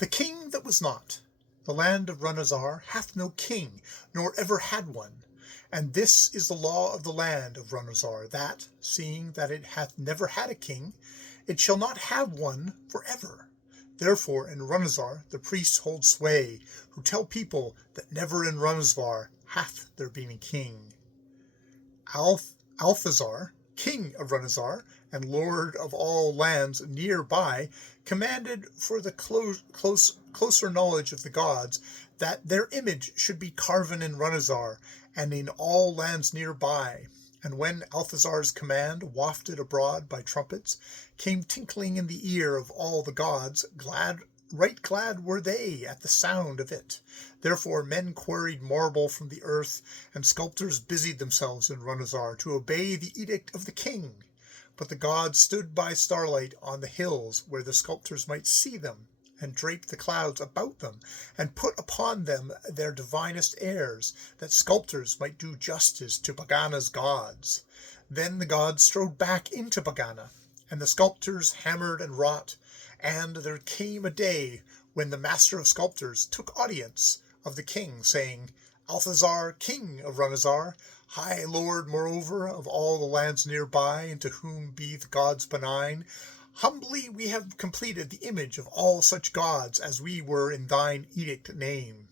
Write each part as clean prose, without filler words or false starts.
The king that was not, the land of Runazar, hath no king, nor ever had one. And this is the law of the land of Runazar, that, seeing that it hath never had a king, it shall not have one for ever. Therefore in Runazar the priests hold sway, who tell people that never in Runazar hath there been a king. Althazar, king of Runazar, and lord of all lands near by, commanded for the closer knowledge of the gods, that their image should be carven in Runazar, and in all lands near by. And when Althazar's command, wafted abroad by trumpets, came tinkling in the ear of all the gods, right glad were they at the sound of it. Therefore men quarried marble from the earth, and sculptors busied themselves in Runazar to obey the edict of the king. But the gods stood by starlight on the hills where the sculptors might see them, and draped the clouds about them, and put upon them their divinest airs, that sculptors might do justice to Pegāna's gods. Then the gods strode back into Pegāna, and the sculptors hammered and wrought, and there came a day when the master of sculptors took audience of the king, saying, Althazar, king of Runazar, high lord moreover of all the lands near by, and to whom be the gods benign, humbly we have completed the image of all such gods as were in thine edict named.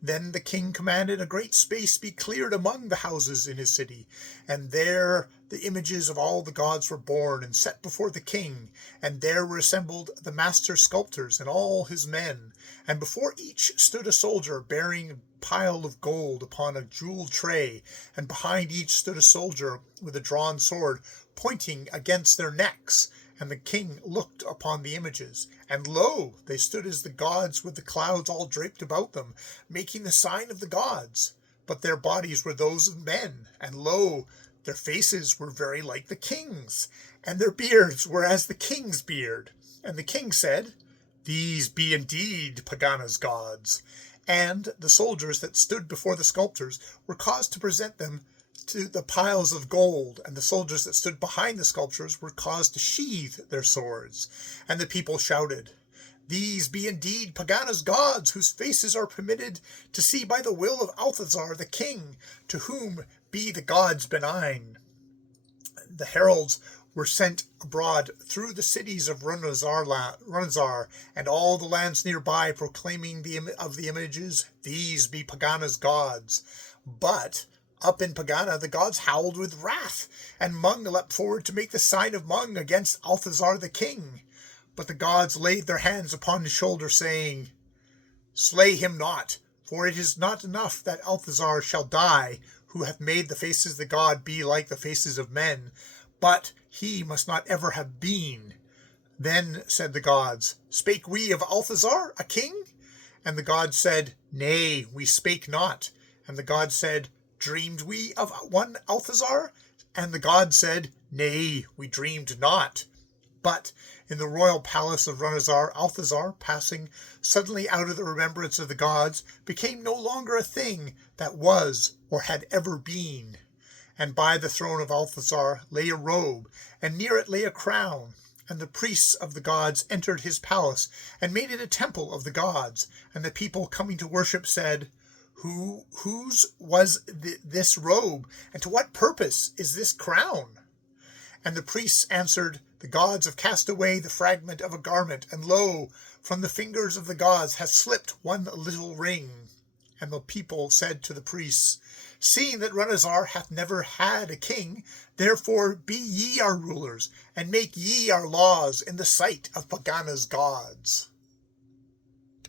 Then the king commanded a great space be cleared among the houses in his city, and there the images of all the gods were born and set before the king, and there were assembled the master sculptors and all his men, and before each stood a soldier bearing a pile of gold upon a jeweled tray, and behind each stood a soldier with a drawn sword pointing against their necks. And the king looked upon the images, and lo, they stood as the gods with the clouds all draped about them, making the sign of the gods. But their bodies were those of men, and lo, their faces were very like the king's, and their beards were as the king's beard. And the king said, These be indeed Pegāna's gods. And the soldiers that stood before the sculptors were caused to present them to the piles of gold, and the soldiers that stood behind the sculptures were caused to sheathe their swords. And the people shouted, These be indeed Pegāna's gods, whose faces are permitted to see by the will of Althazar the king, to whom be the gods benign. The heralds were sent abroad through the cities of Runazar and all the lands nearby, proclaiming of the images, These be Pegāna's gods. But up in Pegāna the gods howled with wrath, and Mung leapt forward to make the sign of Mung against Althazar the king. But the gods laid their hands upon his shoulder, saying, Slay him not, for it is not enough that Althazar shall die, who hath made the faces of the god be like the faces of men, but he must not ever have been. Then said the gods, Spake we of Althazar, a king? And the gods said, Nay, we spake not. And the gods said, Dreamed we of one Althazar? And the gods said, Nay, we dreamed not. But in the royal palace of Runazar, Althazar, passing suddenly out of the remembrance of the gods, became no longer a thing that was or had ever been. And by the throne of Althazar lay a robe, and near it lay a crown. And the priests of the gods entered his palace, and made it a temple of the gods. And the people coming to worship said, Whose was this robe, and to what purpose is this crown? And the priests answered, The gods have cast away the fragment of a garment, and lo, from the fingers of the gods hath slipped one little ring. And the people said to the priests, Seeing that Runazar hath never had a king, therefore be ye our rulers, and make ye our laws in the sight of Pegāna's gods.